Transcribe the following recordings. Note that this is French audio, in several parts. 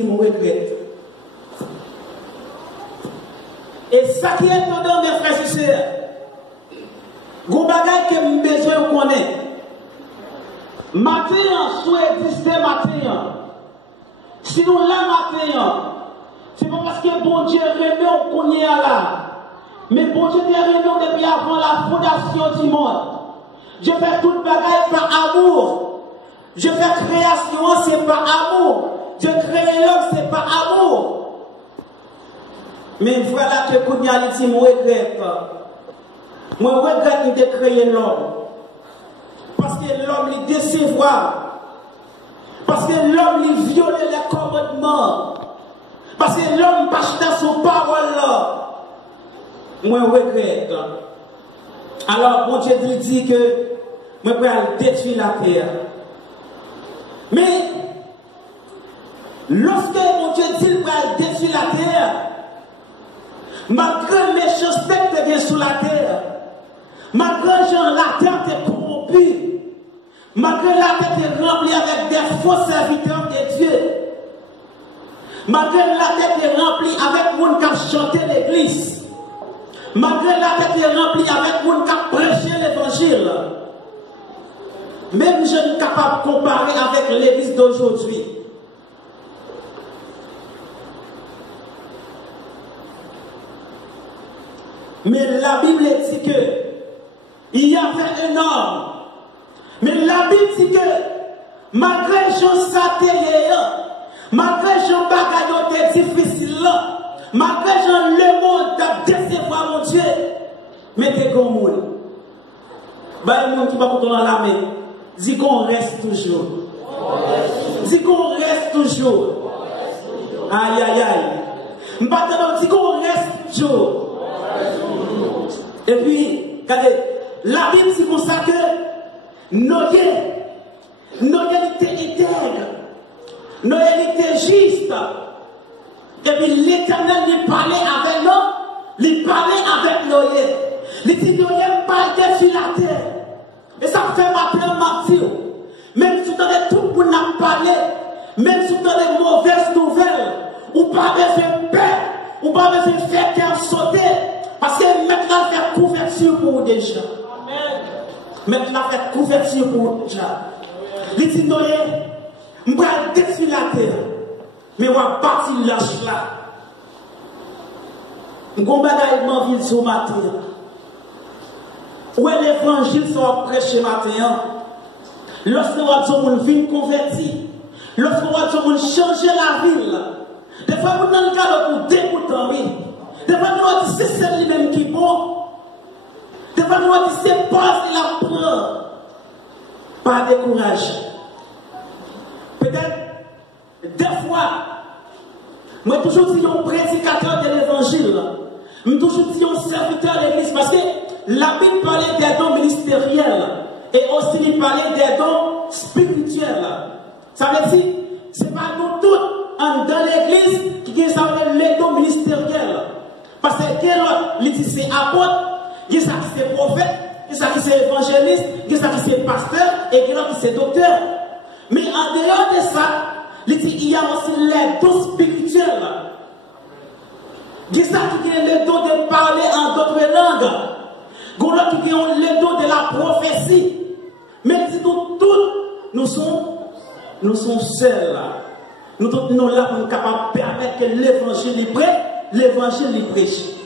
dit, mon regret. Et ça qui est dedans, mes frères et sœurs, gros bagay que nous besoin de connaître. Matin, soit exister matin. Si nous là matin, c'est pas parce que bon Dieu remet on connaît là. Mais bon Dieu te remet depuis avant la fondation du monde. Je fais toute bagaille par amour. Je fais création, c'est par amour. Je crée l'homme, c'est par amour. Mais voilà que Kounia dit, moi regrette. Moi regrette de créer l'homme. Parce que l'homme lui décevoir. Parce que l'homme lui viole les commandements. Parce que l'homme pas dans son parole là. Moi regrette. Alors mon Dieu dit que moi vais détruire la terre. Mais lorsque mon Dieu dit qu'il va détruire la terre, malgré méchanceté qui vient sur la terre, malgré la terre est corrompue, malgré la terre est remplie avec des faux serviteurs de Dieu, malgré la terre est remplie avec les gens qui ont chanté l'église, malgré la terre est remplie avec les gens qui ont prêché l'évangile, même je ne suis pas capable de comparer avec l'église d'aujourd'hui. Mais la Bible dit que il y avait un homme. Mais la Bible dit que malgré Jean Satélier, malgré Jean Bagayote difficile, malgré Jean le monde t'a décevoir mon Dieu, mais t'es comme moi. Bah, le monde qui va pour dans la main, dit qu'on reste toujours. Dit qu'on reste toujours. Aïe, aïe, aïe. M'pattendons, dit qu'on reste toujours. Et puis, regardez, la Bible dit comme ça que Noé était intègre, Noé était juste. Et puis l'Éternel lui parlait avec nous, lui parlait avec Noé. Il dit Noé pas défier la terre. Et ça fait matin, martyr. Même si vous avez tout pour nous parler, même si vous avez des mauvaises nouvelles, ou pas besoin de paix, ou pas besoin de faire qu'elle sauter. Parce que maintenant, faire couverture pour vous déjà. Maintenant, faire couverture pour vous déjà. Il dit, Noé, je vais détruire la terre. Mais on va bâtir l'âge là. Je vais bagaille ville sur matin. Où est l'évangile soit prêché matin? Lorsque on vient convertir, lorsque on changer la ville, des fois, vous n'avez pas pour dégoûter, oui. Des fois, nous avons dit c'est celle-là qui est bon. Des fois, nous avons dit c'est pas la prend. Pas découragé. Peut-être, des fois, moi toujours dit un prédicateur de l'évangile. Moi toujours dit un serviteur de l'église. Parce que la Bible parlait des dons ministériels. Et aussi, il parlait des dons spirituels. Ça veut dire, c'est pas nous tous dans l'église qui ont les dons ministériels. Parce que il dit c'est apôtre, il y a ça qui c'est prophète, il y a ça qui c'est évangéliste, il y a ça qui c'est pasteur, et il y a qui c'est docteur. Mais en dehors de ça, il dit il y a aussi les dons spirituels. Il y a ça qui est le don de parler en d'autres langues. Il y a l'autre qui ont le don de la prophétie. Mais il dit nous sommes seuls là. Nous sommes là pour nous capables de permettre que l'évangile libre. L'évangile est prêché.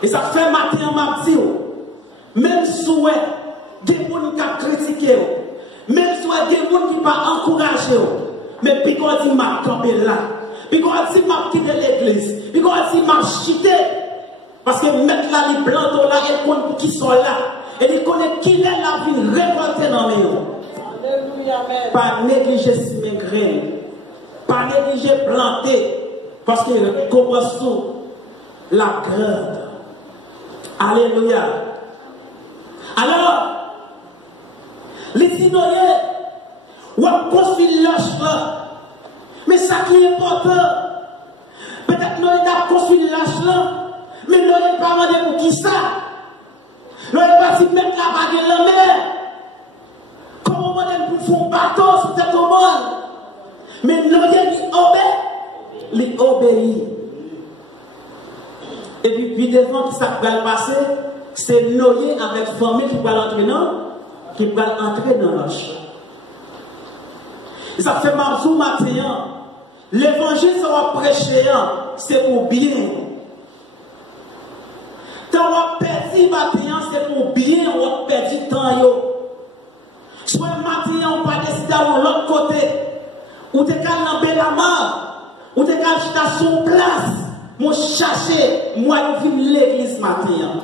Et ça fait matin en mardi. Même si vous avez des gens qui critiquent, même si vous avez des gens qui ne pas encouragé, mais puis quand on dit m'a campé là, puis quand on dit m'a quitté l'église, puis quand on dit m'a chité, parce que mettre là les plantes là, et connaît qui sont là, et ils connaissent qui est la vie récoltée dans les eaux. Pas négliger mes graines, pas négliger planter. Parce que commence tout la grande. Alléluia. Alors, les citoyens, on construit l'âge là. Mais ça qui est important, peut-être nous avons construit l'âge là, mais nous n'avons pas demandé pour qui ça. Nous n'avons pas dit mettre la bague dans la mer. Comment on pour faire un bateau sur cette monde? Mais Noé lui obéit. Et puis devant qui ça va passer, c'est Noé avec famille qui va entrer dans l'arche. Et ça fait marzo matin. L'évangile sera prêché, c'est pour bien. Quand on perd matin, c'est pour bien, on perd du temps. Soit matin, on va décider de l'autre côté. Ou te calme dans Bellamar, ou te calme dans son place. Moi, chercher, moi, je viens l'église matin.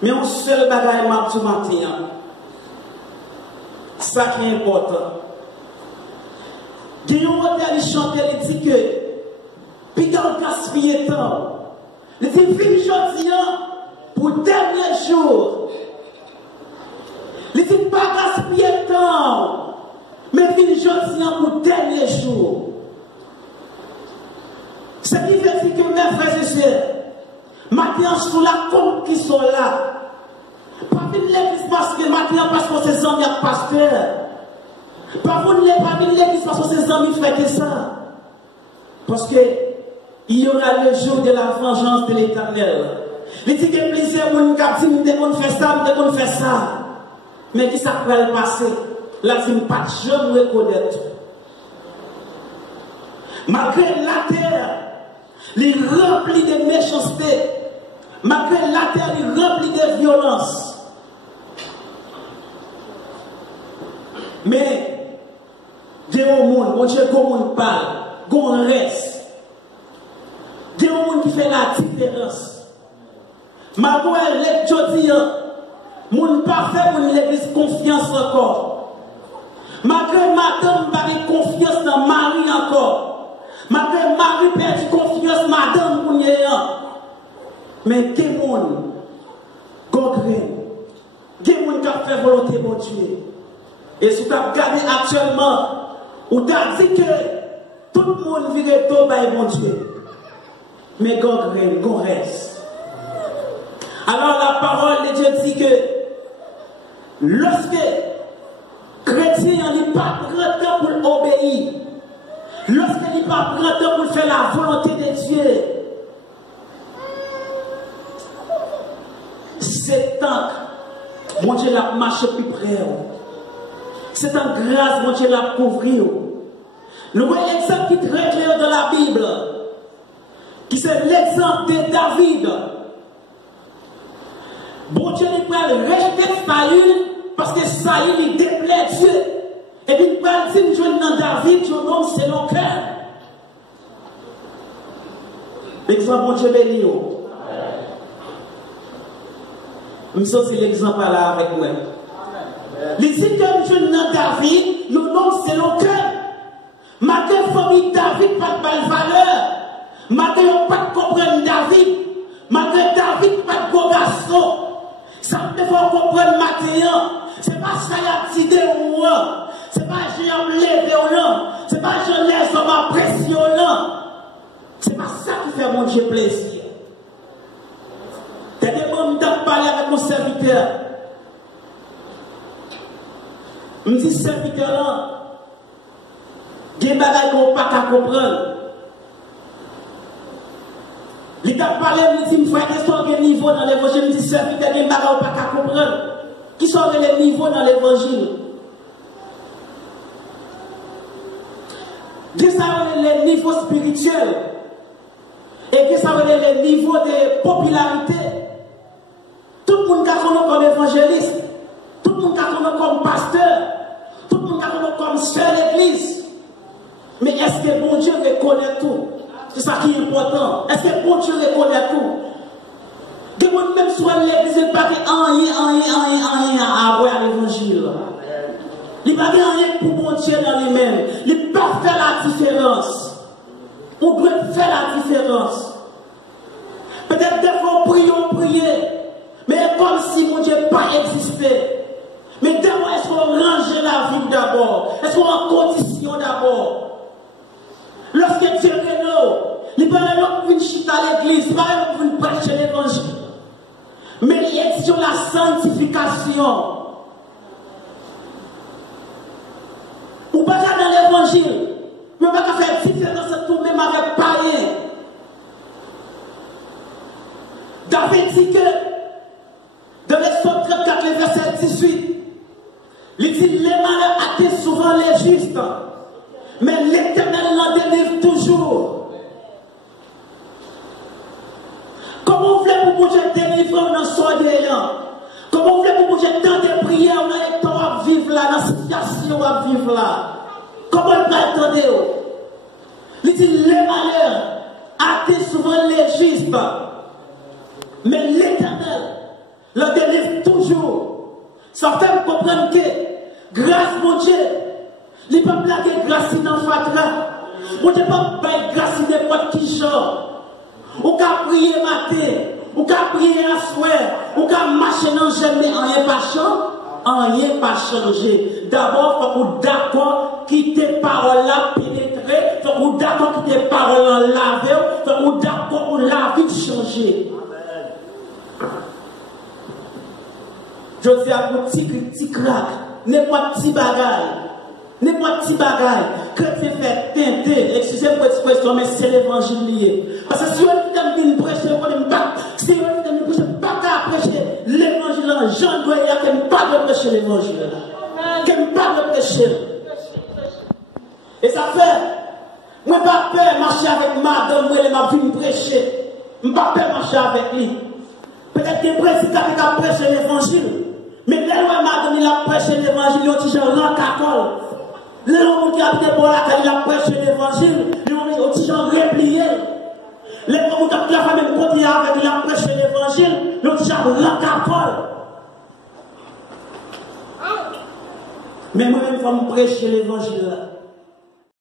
Mais un seul bagage mardi matin. Ça qui est important. Guillaume Rodel, il chante, il dit que, puis quand on gaspille le temps, il dit, vive aujourd'hui pour le dernier jour. Il dit, pas gaspiller le temps, mais vive aujourd'hui pour le dernier jour. Ce qui veut dire que mes frères et sœurs, maintenant, sous la compte qui sont là, pas venir l'église parce que maintenant, parce que c'est amis à pasteur. Pas venir l'église parce que ses amis font ça. Parce que il y aura le jour de la vengeance de l'Éternel. Il dit que plusieurs personnes qui fait ça. Mais qui ça va passer? Là, il ne peut pas jamais reconnaître. Malgré la terre, il remplit de méchanceté. Malgré la terre, il remplit de violence. Mais, il y a un monde, mon Dieu, comment on parle, comment on reste. Il y a un monde qui fait la différence. Malgré l'église, mon parfait pour l'église confiance encore. Malgré madame pas confiance dans Marie encore. Malgré Marie perd confiance madame pour mais quel monde, quel monde qui a fait volonté pour Dieu. Et si tu as regardé actuellement, où tu as dit que tout le monde virait tout par mon Dieu. Mais God reste. Alors la parole de Dieu dit que lorsque chrétien n'est pas prêt pour obéir, lorsqu'il n'est pas prêt pour faire la volonté de Dieu, c'est temps que mon Dieu l'a marché plus près. C'est en grâce, mon Dieu l'a couvrir. Nous voyons l'exemple qui est très clair dans la Bible, qui c'est l'exemple de David. Bon Dieu n'est pas rejeter Saül parce que Saül il déplaît Dieu. Et puis il parle de dans David, son nom c'est mon cœur. Exemple, mon Dieu béni. Je suis l'exemple là avec moi. Les items que dans David, le nom c'est le cœur. Malgré la famille David, pas de belle valeur. Malgré pas de comprendre David. Malgré David, pas de beau garçon. Ça me fait comprendre maintenant. C'est pas ça y a tiré ou non. C'est pas j'ai levé ou non. C'est pas je laisse ma pression non. C'est pas ça qui fait mon Dieu plaisir. Il y a des moments où parler avec mon serviteur. Je me dis, serviteur là, il y a des choses qu'on ne peut pas comprendre. Il t'a parlé, il me dit, frère, quels sont les niveaux dans l'évangile? Je me dis, serviteur, il y a des choses qu'on ne peut pas comprendre. Qui sont les niveaux dans l'évangile? Qui sont les niveaux spirituels? Et qui sont les niveaux de popularité? Tout le monde qui connaît comme évangéliste, tout le monde qui connaît comme pasteur, tout le monde qui connaît comme sœur d'église. Mais est-ce que bon Dieu reconnaît tout? C'est ça qui est important. Est-ce que bon Dieu reconnaît tout? Que même soit l'église, il n'y a pas rien à avoir à l'évangile. Il n'y a pas rien pour bon Dieu dans lui-même. Il ne peut pas faire la différence. On doit faire la différence. Peut-être des fois on prie, mais comme si mon Dieu n'a pas existé. Mais d'abord, est-ce qu'on range la vie d'abord? Est-ce qu'on est en condition d'abord? Lorsque Dieu rénove, il ne parle pas pour chuter à l'église, il ne parle pas pour prêcher l'évangile. Mais il est sur la sanctification. Ou pas dans l'évangile. l'évangile. Je ne vais pas faire différence tout même avec païen. David dit que dans l'Exode 34, le verset 18, il dit les malheurs atteignent souvent les justes, mais l'Éternel l'en délivre toujours. Comment vous voulez pour Dieu délivrer dans son déliant? Comment vous voulez pour Dieu tant de prières dans les temps à vivre là, dans la situation à vivre là? Comment il va attendre? Il dit les malheurs atteignent souvent les justes, mais l'Éternel le délivre toujours. Ça fait me comprendre que grâce mon Dieu, il ne peut pas blaguer grâce dans le fatra. Mon Dieu ne peut pas grâce n'importe qui genre. Ou qu'à prier matin, ou qu'à prier à soir, ou qu'à marcher dans le jeu, mais rien pas changé. Rien pas changé. D'abord, il faut que d'accord qui tes paroles là pénétrer, il faut que d'accord qui tes paroles là laver, il faut que d'accord pour la vie changer. Je dis à vous, petit crack, n'importe petit bagaille, chrétien fait teinter, excusez-moi l'expression, mais c'est l'évangile lié. Parce que si on vient prêcher, si on vient prêcher, pas qu'à prêcher l'évangile, Jean doit y avoir pas de prêcher l'évangile. Qu'il pas de prêcher. Et ça fait, moi pas peur marcher avec madame, moi elle m'a vu me prêcher. Je pas peur marcher avec lui. Peut-être que le président a prêché l'évangile. Mais là, madame, il a prêché l'évangile, il a dit, j'en rentre à col. Là, on a dit, il a prêché l'évangile, il a dit, j'en replié. Là, on a dit, la femme même continué avec, il a prêché l'évangile, il a dit, j'en rentre à col. Mais moi-même, il faut me prêcher l'évangile là.